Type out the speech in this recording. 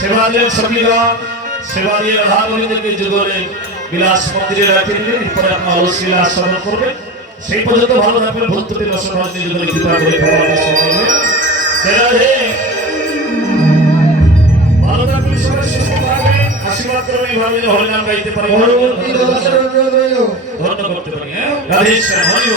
সেবাদের সমীরণ সেবাদের রাধা গোবিন্দকে যুগলে বিলাস মন্দিরে রাখেন পরে আপনার শিলা স্মরণ করবেন সেই পর্যন্ত ভালো থাকবেন ভক্তদের রসভাজ যুগলে কৃপা করে ভগবানের সঙ্গে। জয় রাধে। ভালো থাকবেন সবাই সুস্থ থাকবেন। আশীর্বাদ করবেন ভালো হরিনাম গাইতে পারি। ধন্য করতে পারি হ্যাঁ? রাধেশ্যাম হরি